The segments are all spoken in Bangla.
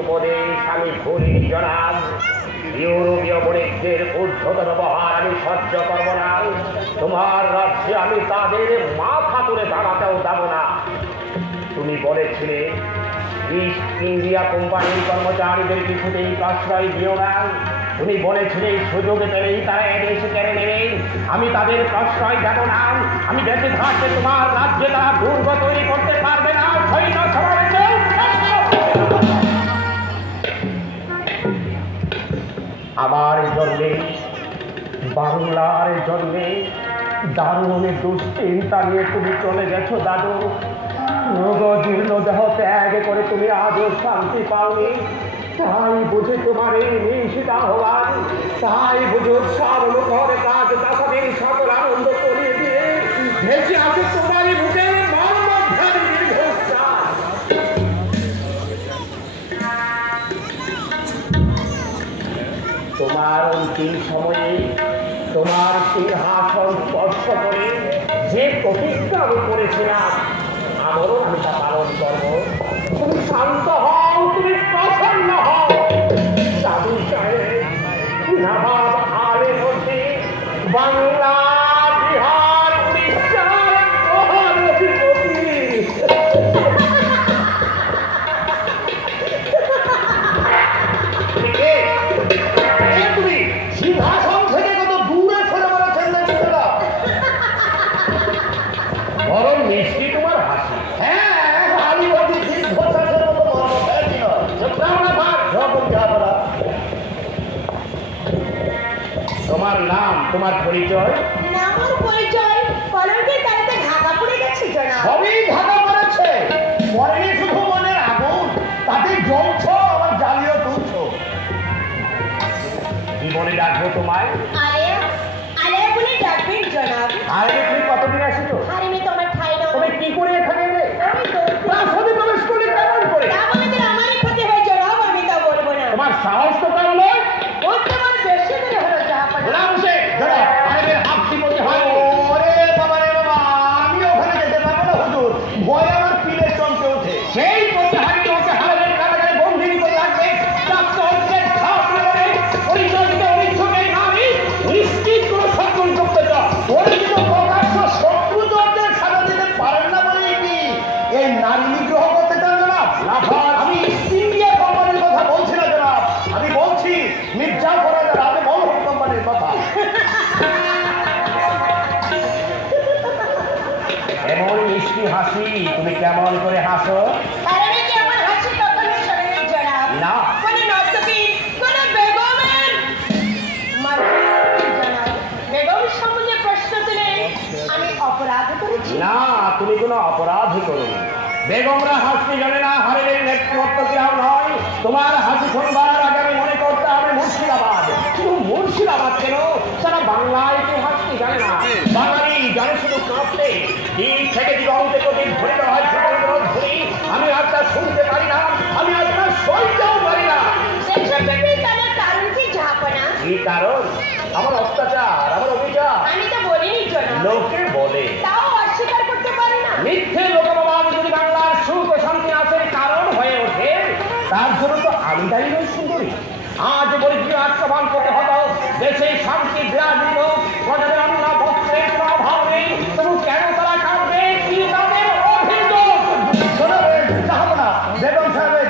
উপদেশ আমি ভুলি জনাব। ইউরোপীয় বণিকদের ঊর্ধ্বতন ব্যবহার আমি সহ্য করব না। তোমার রাজ্যে আমি তাদের মাথা তুলে দাঁড়াতেও যাব না। তুমি বলেছিলে ইস্ট ইন্ডিয়া কোম্পানির কর্মচারীদের কিছুতেই প্রশ্রয় দিও না। তুমি বলেছিলে সুযোগ পেলেই তারা এদেশে কেড়ে নেবে। আমি তাদের প্রশ্রয় দেব না। আমি বেঁচে থাকতে তোমার রাজ্যে তারা দুর্গ তৈরি করতে পারবে না। সৈন্য সমাবেশে আমার জন্যে, বাংলার জন্যে দারুণ দুশ্চিন্তা নিয়ে তুমি চলে গেছো দাদু। জীর্ণ দেহ ত্যাগ করে তুমি আজও শান্তি পাওনি। তাই বুঝে তোমার এই নিশ্চিত আহ্বান, তাই বুঝে সব লোকের কাজ তাদের সকল আনন্দ করিয়ে দিয়ে ভেসে আছে তোমারই বুকের মর্মধ্যানী দীর্ঘশ্বাস। তোমার অন্তিম সময়ে তোমার সিংহাসন স্পর্শ করে যে প্রতিজ্ঞা আমি করেছিলাম, আমারও আমি তা পালন করব। তুমি শান্ত হও, তুমি প্রসন্ন হও। দাদু সাহেব, নবাব আলীর মধ্যে বাংলা, বিহার, উড়িষ্যার মহান অধিপতি। তুমি সিংহাসন থেকে কত দূরে ছেড়ে বলেছেন না সেটা বরং মিষ্টি তোমার হাসি। হ্যাঁ, আমি বলছি দীর্ঘশ্বাসের মতো তোমার নাম, তোমার পরিচয়? আমার পরিচয় কলঙ্কের তারাতে ঢাকা পড়ে গেছে জনাব। সবই ঢাকা পড়েছে, পড়েনি শুধু মনের আগুন, তাতে জ্বলছ আবার জ্বালিয়েও তুলছ। কি বলে ডাকবো তোমায়? আলেয়া বলে ডাকবেন জনাব। আরে তুমি কতদিন আসছো? আরে আমি তোমার ঠাই না। তুমি কি করে এখানে এলে? আমি তো রাজধানী প্রবেশ করলে কেমন করে? তা বলে তো আমারই ক্ষতি হয় জনাব, আমি তা বলবো না। তোমার সাহস তো কম নয়। বুঝতে আমার বেশি করে হলো জাহাপানা। গোলাম হোসেন, দাঁড়া, আরে হাফসি মধ্যে হয়। ওরে বাবা রে বাবা, আমি ওখানে যেতে পারবো না হুজুর, ভয় আমার পিলে চমকে ওঠে। সেই মধ্যে হারিয়ে ওকে হারালেন কারাগারে বন্দিনী করে রাখবে। প্রাপ্ত হচ্ছে ছাত্রদের পরিচয়িত অভিযোগের নামে নিশ্চিত কোনো সকল যোগ্যত পরিচিত প্রকাশ্য শত্রু জনদের সাজা দিতে পারেন না বলেই কি এই নারী নিগ্রহ করতে চান জনাব? আমি ইস্ট ইন্ডিয়া কোম্পানির কথা বলছি না জনাব, আমি বলছি মির্জাফরের রাজে মলহর কোম্পানির কথা। এমন মিষ্টি হাসি তুমি কেমন করে হাসো? কারণে কি আমার হাসি কখনো শোনেনি জনাব? না। কোনো নর্তকী, কোনো বেগমের জনাব, বেগম সম্বন্ধে প্রশ্ন তুলে আমি অপরাধ করেছি? না, তুমি কোনো অপরাধই করোনি। বেগমরা হাসতে জানে না, হারের নর্তকীরাও নয়। তোমার হাসি শুনবার আগে আমি মনে করতে হবে মুর্শিদাবাদ। শুধু মুর্শিদাবাদ কেন, সারা বাংলায় কেউ হাসতে জানে না। বাঙালি জানে শুধু কাঁপতে। দিক থেকে দিগন্তে প্রদীপ ধরিত হয় ছোট ধরি। আমি আর তা শুনতে পারি না, আমি আর তা সইতেও পারি না। কারণ কি জাহাপানা? কি কারণ? আমার অত্যাচার, আমার অভিযোগ। আমি তো বলিনি জনাব। লোকে বলে, তাও অস্বীকার করতে পারি না। মিথ্যে লোকবাদ যদি বাংলার সুখ ও শান্তি নাশের কারণ হয়ে ওঠে, তার জন্য তো আমি দায়ী নই সুন্দরী। আজ বলিষ্ঠীয় আক্রমণ করতে হতো, দেশে শান্তি বিরাজ দিত, প্রজাদের অন্য বস্ত্রের কোনো অভাব নেই, তবু কেন তারা কাঁদবে? কি তাদের অভিযোগ? যাবো না বেগম সাহেব।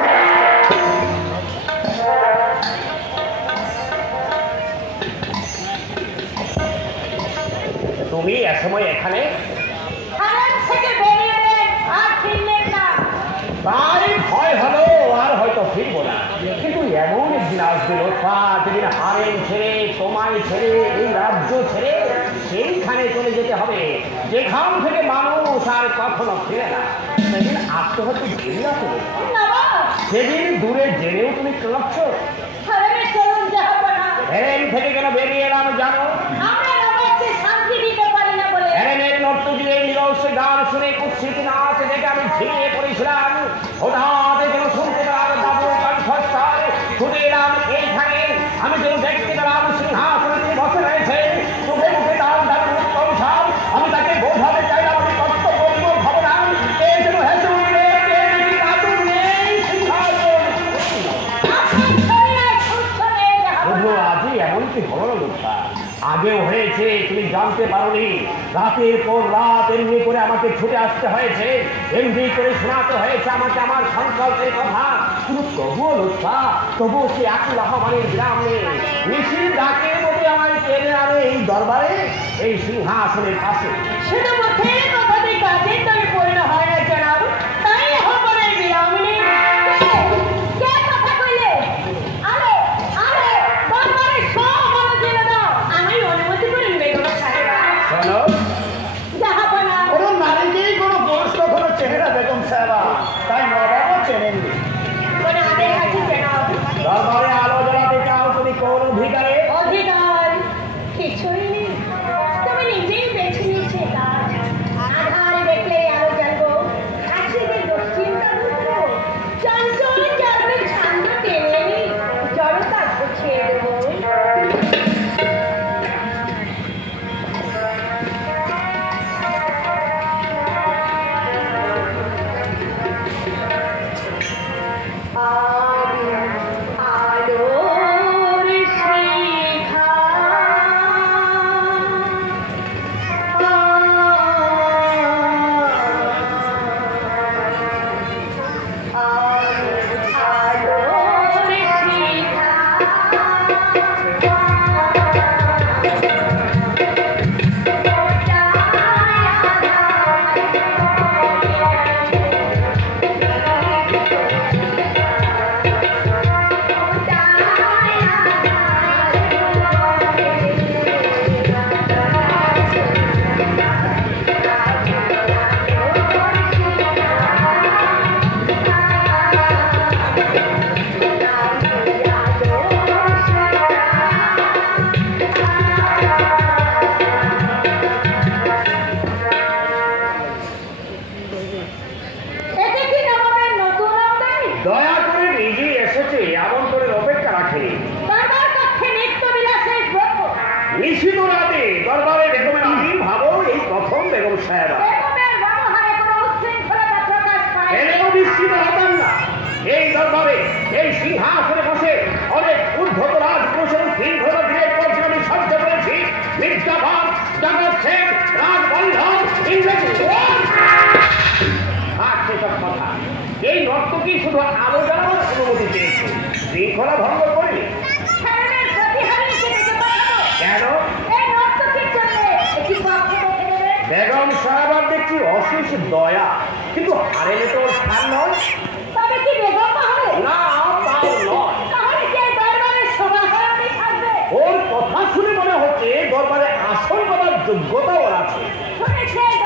তুমি এসময় এখানে থেকে বেরিয়ে আর ফিরলেন না। তারই ভয় হলো, আর হয়তো ফিরবো না। কিন্তু এমন একদিন আসবে লোফা, যেদিন হারেন ছেড়ে, সময় ছেড়ে, এই রাজ্য ছেড়ে সেইখানে চলে যেতে হবে যেখান থেকে মানুষ ভালোবাসার কখনো ফিরে না। সেদিন আত্মহত্যা ঘিরিয়া চলে, নবাব সেদিন দূরে জেনেও তুমি কাঁদছ। হারামে চলুন জাহাপনা। হেরেন থেকে কেন বেরিয়ে এলাম জানো? আমরা নবাবকে শান্তি দিতে পারি না বলে। হেরেনের নর্তকীদের নিরস গান শুনে কুৎসিত নাচ দেখে আমি ঝিমিয়ে পড়েছিলাম। হঠাৎ যেন শুনতে পেলাম দাদুর কণ্ঠস্বর। ছুটে এলাম এইখানে। আমি যেন দেখতে পেলাম সিংহাসনে তিনি বসে রয়েছে। চোখে মুখে তার দাদুর উত্তম সাপ। আমি তাকে বোঝাতে চাইলাম আমি কর্তব্য বিমূঢ় হব না। এ যেন হেসে উঠলে কে নাকি দাদুর নেই সিংহাসন। আপনার শরীরে সুস্থ নেই প্রভু, জাহাপনা। আজই এমনটি হলো না লোকটা। আগেও হয়েছে, তুমি জানতে পারোনি। রাতের পর রাত এমনি করে আমাকে ছুটে আসতে হয়েছে, এমনি করে শোনাতে হয়েছে আমাকে আমার সংকল্পের কথা। কিন্তু তবুও লোকটা, তবুও সে আকুল আহ্বানের বিরাম নেই। নিশির ডাকের মতো আমায় টেনে আনে এই দরবারে, এই সিংহাসনের পাশে। শুধু মুখের কথাতে কাজের দামে পূর্ণ হয় না জনাব। তাই আহ্বানের বিরাম নেই। কে কথা কইলে? আরে আরে দরবারে সব ভালো জেনে দাও। আমি অনুমতি করেন বেগম সাহেবা। শোনো, জাহাপনা। কোনো নারীকেই কোনো পুরুষ কখনো চেনে না বেগম সাহেবা, তাই নবাবও চেনেননি। কোন আদেশ আছে জনাব? দরবারে আলো জ্বালাতে চাও তুমি কোন অধিকারে? অধিকার কিছুই নেই। তুমি নিজেই বেছে নিয়েছে কাজ। আধার দেখলে আলো জ্বালবো, হাসিতে দুশ্চিন্তা দূর করবো, চঞ্চল চাঁদের ছান্দ টেনে নি, জড়তা গুছিয়ে দেবো। আলোর শিখা আলোর শিখা এতে কি নবাবের নতুন আমদানি? দয়া করে নিজেই এসেছে, এমন করে অপেক্ষা রাখেনি। দরবার কক্ষে নিত্য বিলাসের ব্রত। নিশিত রাতে দরবারে বেগমের আবির্ভাবও এই প্রথম বেগম সাহেবা। বেগমের ব্যবহারে কোনো উচ্ছৃঙ্খলতা প্রকাশ পায় না। এনেও নিশ্চিত হতাম না এই দরবারে, এই সিংহাসনে বসে অনেক উদ্ধত রাজপুরুষের শৃঙ্খলা দিনের পর যে আমি সহ্য করেছি। মির্জাফর, জগৎ শেখ, রাজবল্লভ, ইংরেজ সেসব কথা। এই নর্তকী শুধু আলো জ্বালানোর অনুমতি পেয়েছে, শৃঙ্খলা ভঙ্গ করেনি। হারানের প্রতিহারীকে ডেকে পাঠাবো। কেন? এই নর্তকীর জন্যে একটি পক্ষ দেখে দেবে। বেগম সাহেবার দেখছি অশেষ দয়া, কিন্তু হারেনে তো ওর স্থান নয়। তবে কি বেগম পাহাড়ে? না, তাও নয়। তাহলে কি এই দরবারের শোভা হারানি থাকবে? ওর কথা শুনে মনে হচ্ছে দরবারে আসল করার যোগ্যতা ওর আছে। শুনেছে এই